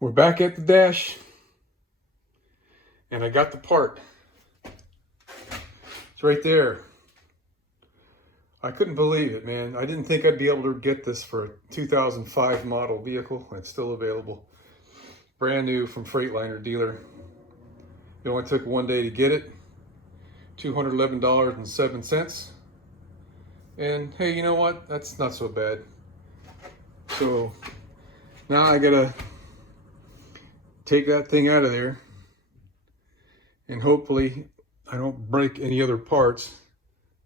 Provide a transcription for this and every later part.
We're back at the dash, and I got the part. It's right there. I couldn't believe it, man. I didn't think I'd be able to get this for a 2005 model vehicle. It's still available. Brand new from Freightliner dealer. It only took 1 day to get it. $211.07. And hey, you know what? That's not so bad. So now I gotta take that thing out of there, and hopefully I don't break any other parts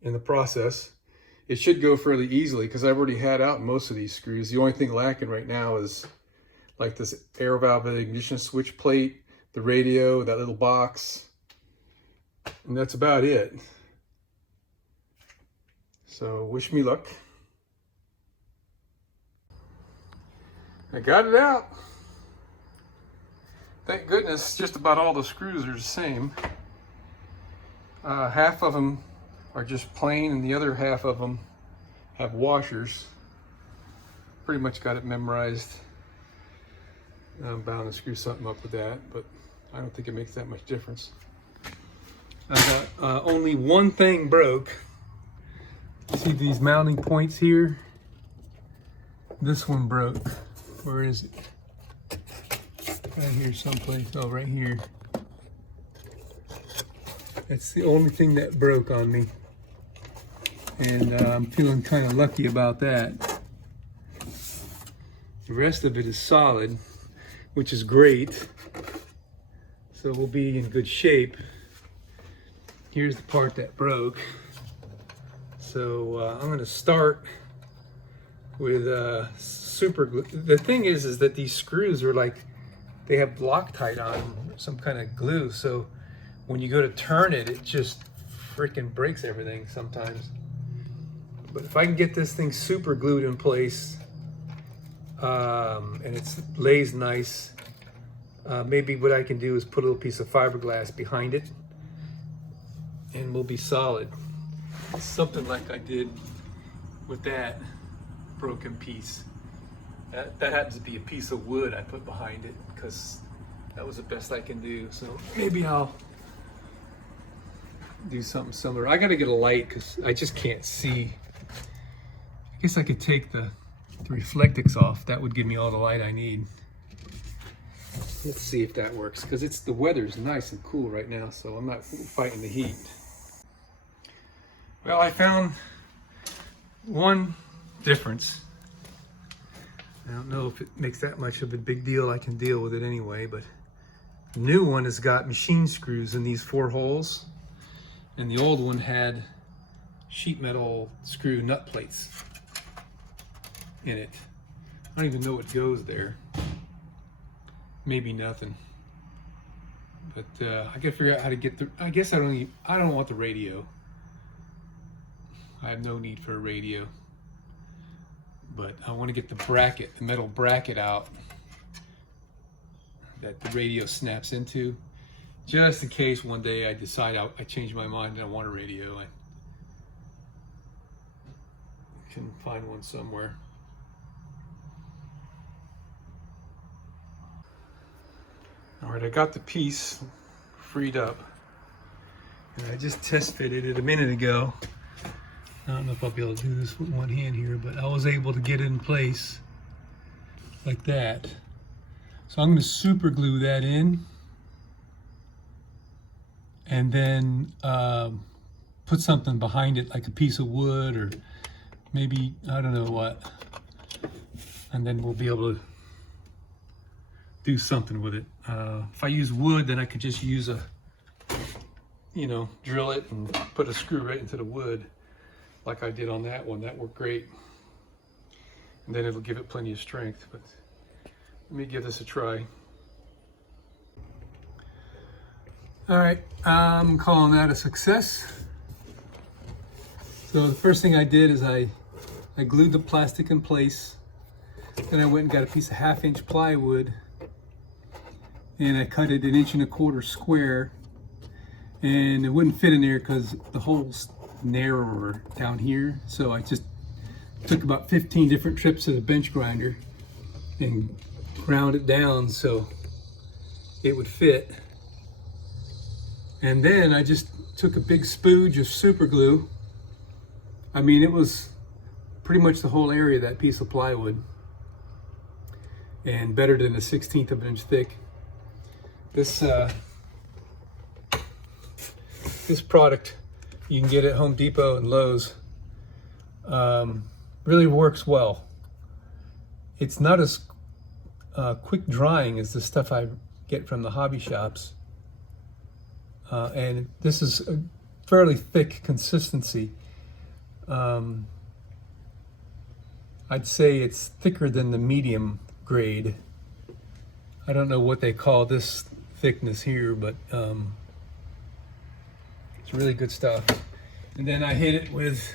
in the process. It should go fairly easily because I've already had out most of these screws. The only thing lacking right now is like this air valve and ignition switch plate, the radio, that little box, and that's about it. So wish me luck. I got it out. Thank goodness just about all the screws are the same. Half of them are just plain and the other half of them have washers. Pretty much got it memorized. I'm bound to screw something up with that, but I don't think it makes that much difference. I got only one thing broke. See these mounting points here? This one broke. Where is it? Right here someplace. Oh, right here. That's the only thing that broke on me. And I'm feeling kind of lucky about that. The rest of it is solid, which is great. So we'll be in good shape. Here's the part that broke. So I'm gonna start with super glue. The thing is that these screws are like, they have Loctite on them, some kind of glue. So when you go to turn it, it just freaking breaks everything sometimes. But if I can get this thing super glued in place, and it lays nice, maybe what I can do is put a little piece of fiberglass behind it, and we'll be solid. Something like I did with that broken piece. That happens to be a piece of wood I put behind it because that was the best I can do. So maybe I'll do something similar. I gotta get a light because I just can't see. I guess I could take the Reflectix off. That would give me all the light I need. Let's see if that works because the weather's nice and cool right now, so I'm not fighting the heat. Well, I found one difference. I don't know if it makes that much of a big deal. I can deal with it anyway, but the new one has got machine screws in these 4 holes, and the old one had sheet metal screw nut plates in it. I don't even know what goes there. Maybe nothing. But I gotta figure out how to get the. I guess I don't want the radio. I have no need for a radio. But I want to get the bracket, the metal bracket out that the radio snaps into, just in case one day I decide I change my mind and I want a radio. I can find one somewhere. All right, I got the piece freed up, and I just test fitted it a minute ago. I don't know if I'll be able to do this with one hand here, but I was able to get it in place like that. So I'm going to super glue that in, and then put something behind it, like a piece of wood or maybe, I don't know what, and then we'll be able to do something with it. If I use wood, then I could just use drill it and put a screw right into the wood like I did on that one. That worked great. And then it'll give it plenty of strength. But let me give this a try. All right, I'm calling that a success. So the first thing I did is I glued the plastic in place. Then I went and got a piece of 1/2 inch plywood, and I cut it 1.25 inches square, and it wouldn't fit in there because the hole's narrower down here. So I just took about 15 different trips of the bench grinder and ground it down so it would fit. And then I just took a big spooge of super glue. I mean, it was pretty much the whole area of that piece of plywood, and better than a 1/16 of an inch thick. This product you can get at Home Depot and Lowe's really works well. It's not as quick drying as the stuff I get from the hobby shops, and this is a fairly thick consistency. I'd say it's thicker than the medium grade. I don't know what they call this thickness here, but it's really good stuff. And then I hit it with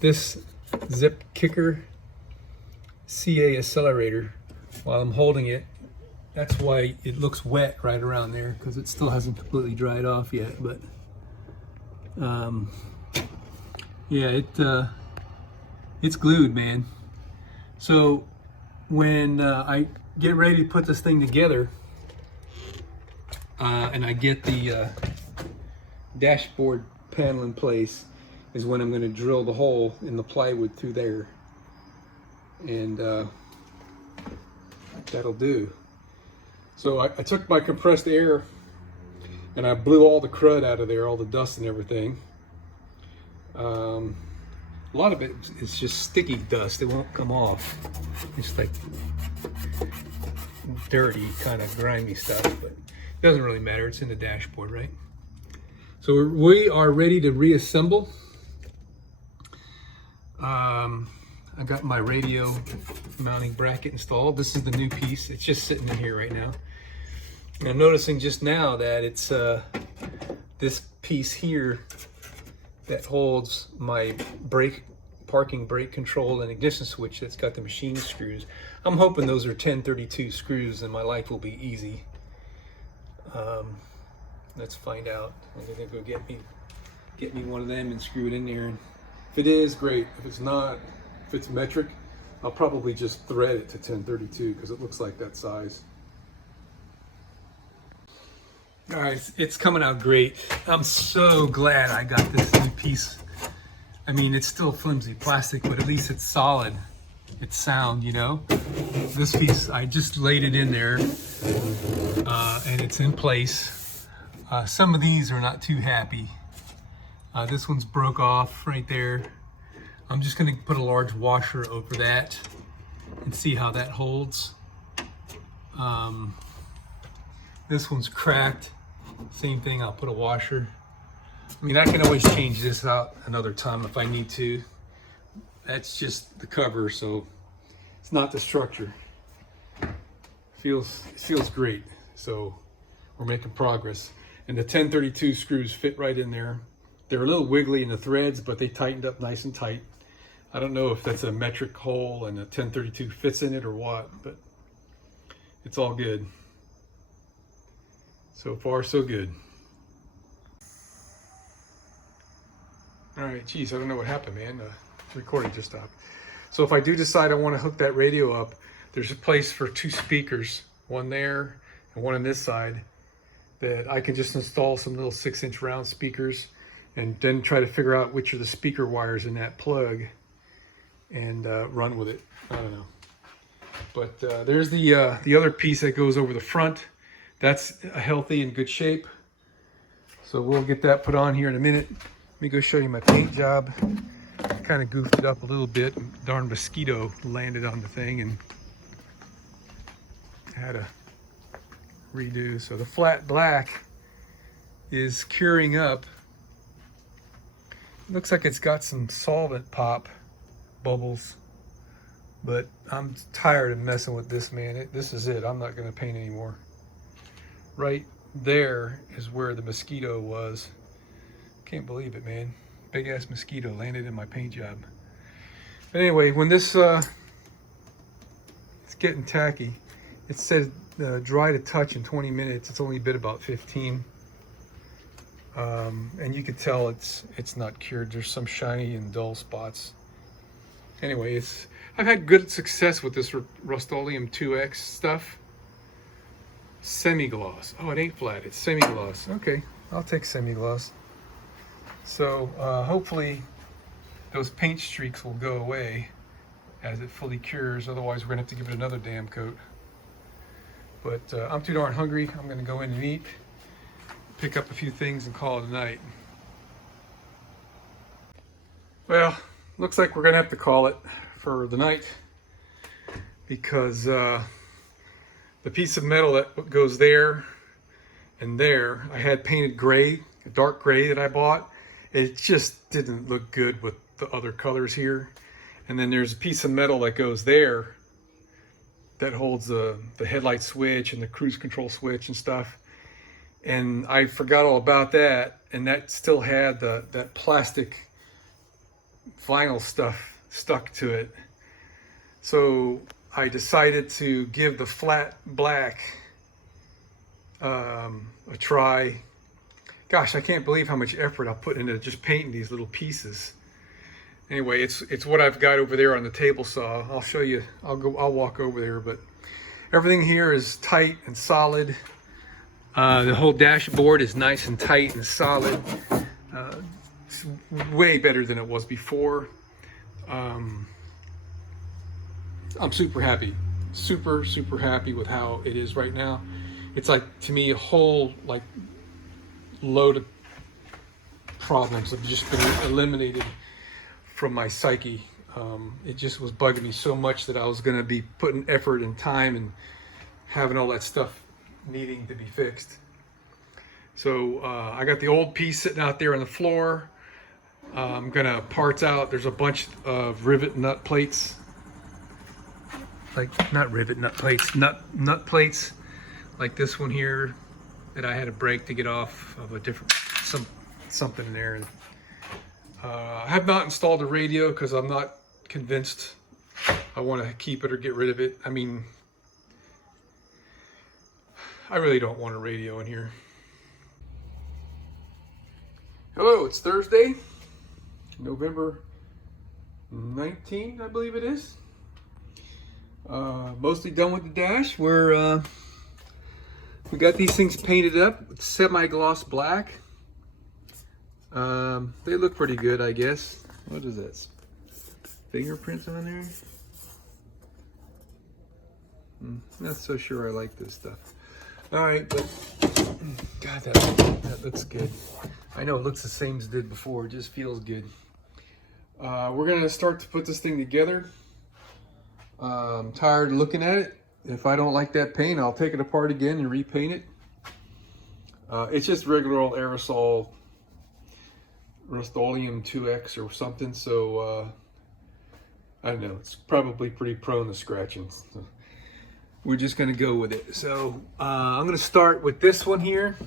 this Zip Kicker CA accelerator while I'm holding it. That's why it looks wet right around there, because it still hasn't completely dried off yet. But yeah, it's glued, man. So when I get ready to put this thing together, and I get the dashboard panel in place, is when I'm going to drill the hole in the plywood through there, and that'll do. So I took my compressed air and I blew all the crud out of there, all the dust and everything. A lot of it is just sticky dust. It won't come off. It's like dirty, kind of grimy stuff, but it doesn't really matter. It's in the dashboard, right? So we are ready to reassemble. I got my radio mounting bracket installed. This is the new piece. It's just sitting in here right now. And I'm noticing just now that it's this piece here that holds my parking brake control and ignition switch that's got the machine screws. I'm hoping those are 1032 screws and my life will be easy. Let's find out. I'm gonna go get me one of them and screw it in there. And if it is, great. If it's not, if it's metric, I'll probably just thread it to 1032 because it looks like that size. All right, it's coming out great. I'm so glad I got this new piece. I mean, it's still flimsy plastic, but at least it's solid. It's sound, you know? This piece, I just laid it in there, and it's in place. Some of these are not too happy. This one's broke off right there. I'm just gonna put a large washer over that and see how that holds. This one's cracked. Same thing, I'll put a washer. I mean, I can always change this out another time if I need to. That's just the cover, so it's not the structure. It feels great. So we're making progress. And the 1032 screws fit right in there. They're a little wiggly in the threads, but they tightened up nice and tight. I don't know if that's a metric hole and a 1032 fits in it or what, but it's all good. So far, so good. All right, geez, I don't know what happened, man. The recording just stopped. So if I do decide I want to hook that radio up, there's a place for 2 speakers, one there and one on this side, that I can just install some little 6-inch round speakers and then try to figure out which are the speaker wires in that plug and run with it. I don't know. But there's the other piece that goes over the front. That's healthy and good shape. So we'll get that put on here in a minute. Let me go show you my paint job. I kind of goofed it up a little bit. Darn mosquito landed on the thing and had a redo. So the flat black is curing up. Looks like it's got some solvent pop bubbles, but I'm tired of messing with this, man. This is it. I'm not going to paint anymore. Right there is where the mosquito was. Can't believe it, man. Big ass mosquito landed in my paint job. But anyway, when this it's getting tacky. It says dry to touch in 20 minutes. It's only been about 15. And you can tell it's not cured. There's some shiny and dull spots. Anyway, I've had good success with this Rust-Oleum 2X stuff. Semi-gloss. Oh, it ain't flat, it's semi-gloss. Okay, I'll take semi-gloss. So hopefully those paint streaks will go away as it fully cures. Otherwise, we're gonna have to give it another damn coat. But I'm too darn hungry. I'm gonna go in and eat, pick up a few things and call it a night. Well, looks like we're gonna have to call it for the night because the piece of metal that goes there and there, I had painted gray, a dark gray that I bought. It just didn't look good with the other colors here. And then there's a piece of metal that goes there that holds the headlight switch and the cruise control switch and stuff. And I forgot all about that, and that still had that plastic vinyl stuff stuck to it. So I decided to give the flat black a try. Gosh, I can't believe how much effort I put into just painting these little pieces. Anyway, it's what I've got over there on the table saw. I'll show you. I'll walk over there, but everything here is tight and solid. The whole dashboard is nice and tight and solid. It's way better than it was before. I'm super happy. Super happy with how it is right now. It's like, to me, a whole like load of problems have just been eliminated from my psyche. It just was bugging me so much that I was going to be putting effort and time and having all that stuff needing to be fixed. So I got the old piece sitting out there on the floor. I'm gonna parts out. There's a bunch of rivet nut plates, like not rivet nut plates, nut plates, like this one here that I had to break to get off of a different something there. I have not installed a radio because I'm not convinced I want to keep it or get rid of it. I mean, I really don't want a radio in here. Hello, it's Thursday, November 19th, I believe it is. Mostly done with the dash. We got these things painted up with semi-gloss black. They look pretty good, I guess. What is that? Fingerprints on there? Not so sure I like this stuff. All right, but God, that looks good. I know it looks the same as it did before. It just feels good. We're gonna start to put this thing together. I'm tired of looking at it. If I don't like that paint, I'll take it apart again and repaint it. It's just regular old aerosol Rust-Oleum 2X or something. So I don't know. It's probably pretty prone to scratching. So we're just gonna go with it. So I'm gonna start with this one here,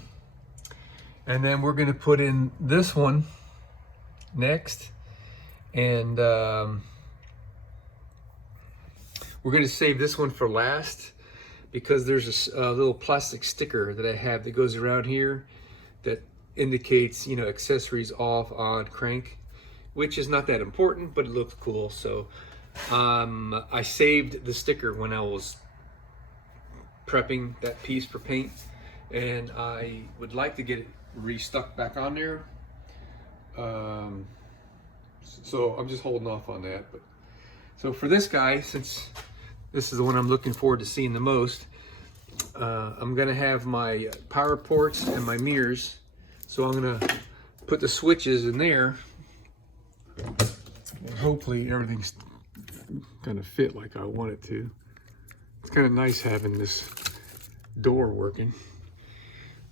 and then we're gonna put in this one next, and we're gonna save this one for last because there's a little plastic sticker that I have that goes around here that indicates, you know, accessories off, on, crank, which is not that important, but it looks cool. So I saved the sticker when I was prepping that piece for paint, and I would like to get it restuck back on there. So I'm just holding off on that. But so for this guy, since this is the one I'm looking forward to seeing the most, I'm gonna have my power ports and my mirrors. So I'm gonna put the switches in there, and hopefully everything's gonna fit like I want it to. It's kind of nice having this door working.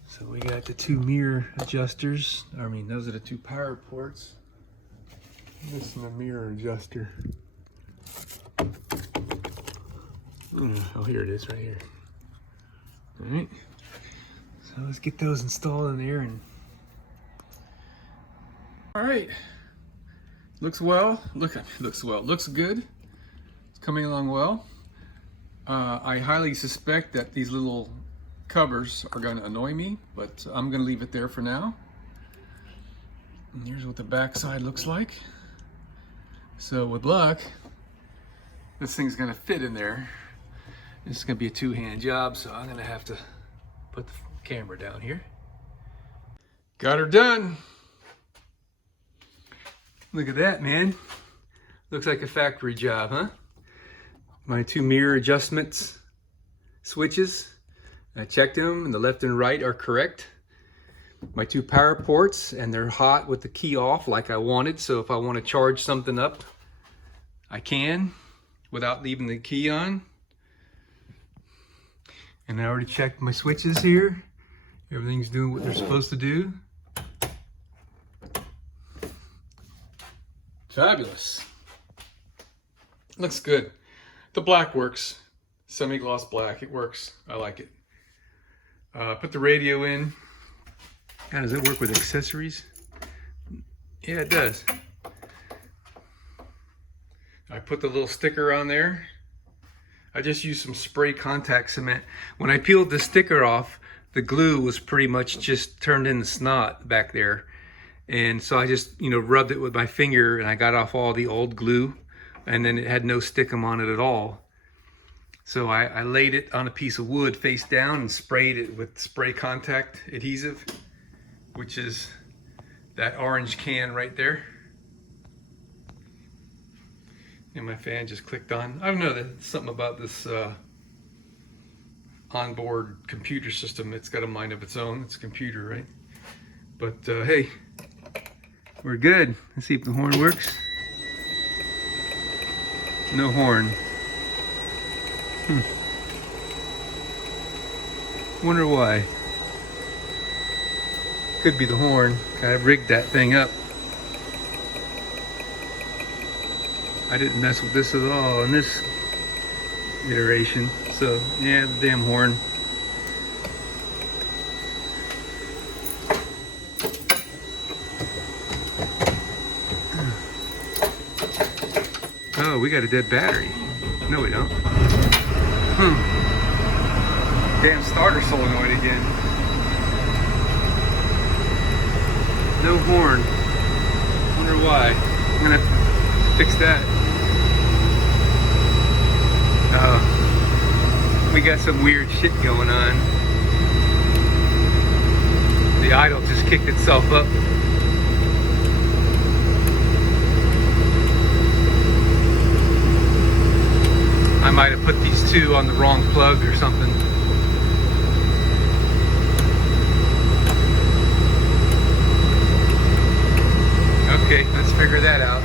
So we got the two mirror adjusters. I mean, those are the two power ports. This is the mirror adjuster. Oh, here it is right here. All right. So let's get those installed in there. And all right. Looks well. Looks good. It's coming along well. I highly suspect that these little covers are going to annoy me, but I'm going to leave it there for now. And here's what the back side looks like. So with luck, this thing's gonna fit in there. This is gonna be a two-hand job, so I'm gonna have to put the camera down here. Got her done. Look at that, man. Looks like a factory job, huh? My two mirror adjustments switches, I checked them, and the left and right are correct. My two power ports, and they're hot with the key off like I wanted, so if I want to charge something up, I can without leaving the key on. And I already checked my switches here. Everything's doing what they're supposed to do. Fabulous. Looks good. The black works. Semi-gloss black, it works. I like it. Put the radio in. How does it work with accessories? Yeah, it does. I put the little sticker on there. I just used some spray contact cement. When I peeled the sticker off, the glue was pretty much just turned into snot back there. And so I just, rubbed it with my finger, and I got off all the old glue, and then it had no stickum on it at all. So I laid it on a piece of wood face down and sprayed it with spray contact adhesive, which is that orange can right there. And my fan just clicked on. I don't know, there's something about this onboard computer system. It's got a mind of its own. It's a computer, right? But hey, we're good. Let's see if the horn works. No horn. Wonder why. Could be the horn. I rigged that thing up. I didn't mess with this at all in this iteration. So yeah, the damn horn. Oh, we got a dead battery. No, we don't. Damn starter solenoid again. No horn. Wonder why. I'm gonna have to fix that. We got some weird shit going on. The idle just kicked itself up. I might have put these two on the wrong plug or something. Okay, let's figure that out.